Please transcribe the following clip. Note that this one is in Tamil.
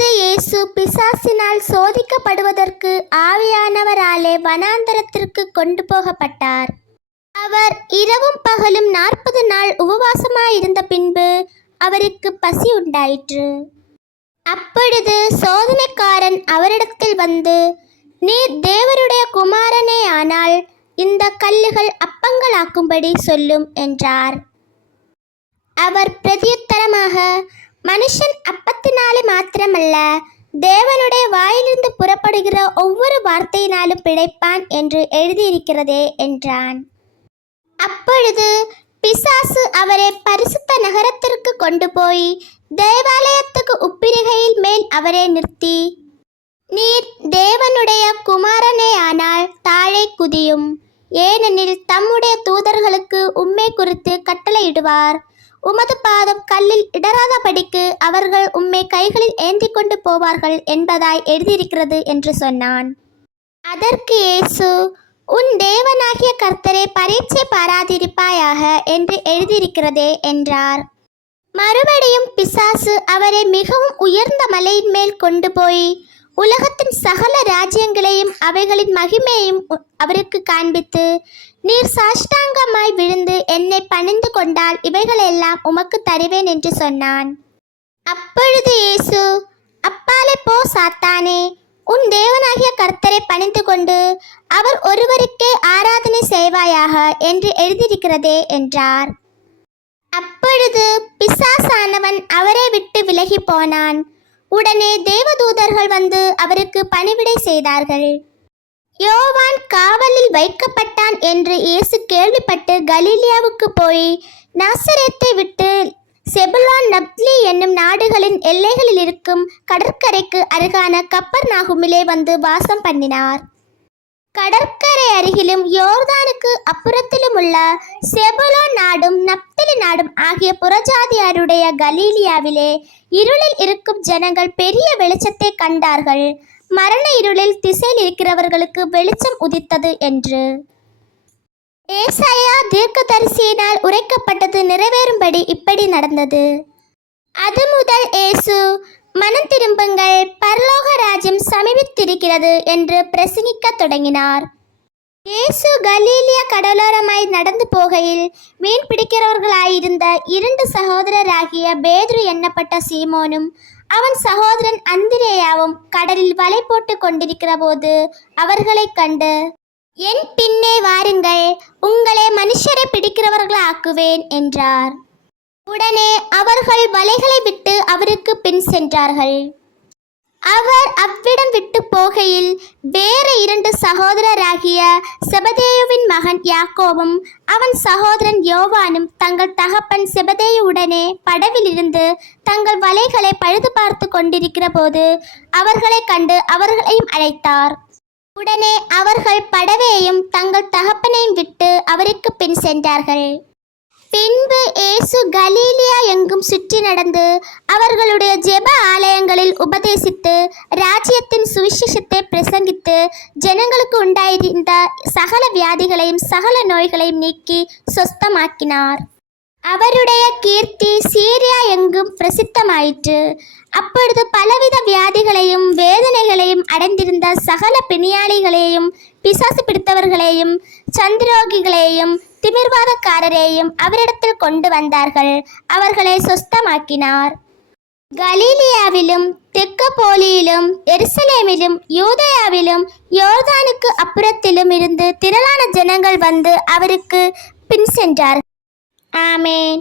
அப்பொழுது இயேசு பிசாசினால் சோதிக்கப்படுவதற்கு ஆவியானவராலே வனாந்தரத்திற்கு கொண்டு போகப்பட்டார். அவர் இரவும் பகலும் 40 நாள் உபவாசமாயிருந்த பின்பு அவருக்கு பசி உண்டாயிற்று. அப்பொழுது சோதனைக்காரன் அவரிடத்தில் வந்து, நீர் தேவருடைய குமாரனே ஆனால் இந்த கல்லுகள் அப்பங்களாக்கும்படி சொல்லும் என்றார். அவர் பிரதியுத்தரமாக, மனுஷன் அப்பத்தினாலே மாத்திரமல்ல, தேவனுடைய வாயிலிருந்து புறப்படுகிற ஒவ்வொரு வார்த்தையினாலும் பிழைப்பான் என்று எழுதியிருக்கிறதே என்றான். அப்பொழுது பிசாசு அவரை பரிசுத்த நகரத்திற்கு கொண்டு போய் தேவாலயத்துக்கு உப்பிரிகையில் மேல் அவரை நிறுத்தி, நீர் தேவனுடைய குமாரனே ஆனால் தாழே குதியும், ஏனெனில் தம்முடைய தூதர்களுக்கு உம்மை குறித்து கட்டளையிடுவார். உமது பாதம் கல்லில் இடராதபடிக்கு அவர்கள் உம்மை கைகளில் ஏந்தி கொண்டு போவார்கள் என்பதாய் எழுதியிருக்கிறது என்று சொன்னான். அதற்கு இயேசு, உன் தேவனாகிய கர்த்தரை பரீட்சை பாராதிருப்பாயாக என்று எழுதியிருக்கிறதே என்றார். மறுபடியும் பிசாசு அவரை மிகவும் உயர்ந்த மலையின் மேல் கொண்டு போய் உலகத்தின் சகல ராஜ்யங்களையும் அவைகளின் மகிமையையும் அவருக்கு காண்பித்து, நீர் சாஷ்டாங்கமாய் விழுந்து என்னை பணிந்து கொண்டால் இவைகளெல்லாம் உமக்கு தருவேன் என்று சொன்னான். அப்பொழுது இயேசு, அப்பாலே போ சாத்தானே, உன் தேவனாகிய கர்த்தரை பணிந்து கொண்டு அவர் ஒருவருக்கே ஆராதனை செய்வாயாக என்று எழுதியிருக்கிறதே என்றார். அப்பொழுது பிசாசானவன் அவரை விட்டு விலகி போனான். உடனே தேவதூதர்கள் வந்து அவருக்கு பணிவிடை செய்தார்கள். யோவான் காவலில் வைக்கப்பட்டான் என்று இயேசு கேள்விப்பட்டு கலிலியாவுக்கு போய் நாசரேத்தை விட்டு செபுலோன் நப்தலி என்னும் நாடுகளின் எல்லைகளில் இருக்கும் கடற்கரைக்கு அருகான கப்பர்நாகுமிலே வந்து வாசம் பண்ணினார். கடற்கரை அருகிலும் யோர்தானுக்கு அப்புறத்திலும் உள்ள செபுலோன் நாடும் நப்தலி நாடும் ஆகிய புறஜாதியாருடைய கலீலியாவிலே இருளில் இருக்கும் ஜனங்கள் பெரிய வெளிச்சத்தை கண்டார்கள். மரண இருளில் திசையில் இருக்கிறவர்களுக்கு வெளிச்சம் உதித்தது என்று ஏசாயா தீர்க்கதரிசியினால் உரைக்கப்பட்டது நிறைவேறும்படி இப்படி நடந்தது. அது முதல் இயேசு, மனம் திரும்புங்கள், பரலோக ராஜ்யம் சமீபித்திருக்கிறது என்று பிரசங்கிக்க தொடங்கினார். இயேசு கலீலியா கடலோரமாய் நடந்து போகையில் மீன் பிடிக்கிறவர்களாயிருந்த 2 சகோதரராகிய பேதுரு எண்ணப்பட்ட சீமோனும் அவன் சகோதரன் அந்திரேயாவும் கடலில் வலை போட்டு கொண்டிருக்கிற போது அவர்களை கண்டு, என் பின்னே வாருங்கள், உங்களை மனுஷரை பிடிக்கிறவர்களாக்குவேன் என்றார். உடனே அவர்கள் வலைகளை விட்டு அவருக்கு பின் சென்றார்கள். அவர் அவ்விடம் விட்டு போகையில் வேறு 2 சகோதரராகிய செபதேயுவின் மகன் யாக்கோவும் அவன் சகோதரன் யோவானும் தங்கள் தகப்பன் செபதேயுவுடனே படவிலிருந்து தங்கள் வலைகளை பழுது பார்த்து கொண்டிருக்கிற போது அவர்களை கண்டு அவர்களையும் அழைத்தார். உடனே அவர்கள் படவையையும் தங்கள் தகப்பனையும் விட்டு அவருக்கு பின் சென்றார்கள். பின்பு இயேசு கலீலியா எங்கும் சுற்றி நடந்து அவர்களுடைய ஜெப ஆலயங்களில் உபதேசித்து ராஜ்யத்தின் சுவிசேஷத்தை பிரசங்கித்து ஜனங்களுக்கு உண்டாயிருந்த சகல வியாதிகளையும் சகல நோய்களையும் நீக்கி சொஸ்தமாக்கினார். அவருடைய கீர்த்தி சீரியா எங்கும் பிரசித்தமாயிற்று. அப்பொழுது பலவித வியாதிகளையும் வேதனைகளையும் அடைந்திருந்த சகல பிணியாளிகளையும் பிசாசு பிடித்தவர்களையும் சந்திரோகிகளையும் திமிர்வாதக்காரரையும் அவரிடத்தில் கொண்டு வந்தார்கள். அவர்களை சொஸ்தமாக்கினார். கலீலியாவிலும் தெக்கப்போலியிலும் எருசலேமிலும் யூதேயாவிலும் யோர்தானுக்கு அப்புறத்திலும் இருந்து திரளான ஜனங்கள் வந்து அவருக்கு பின் சென்றார்கள். ஆமென்.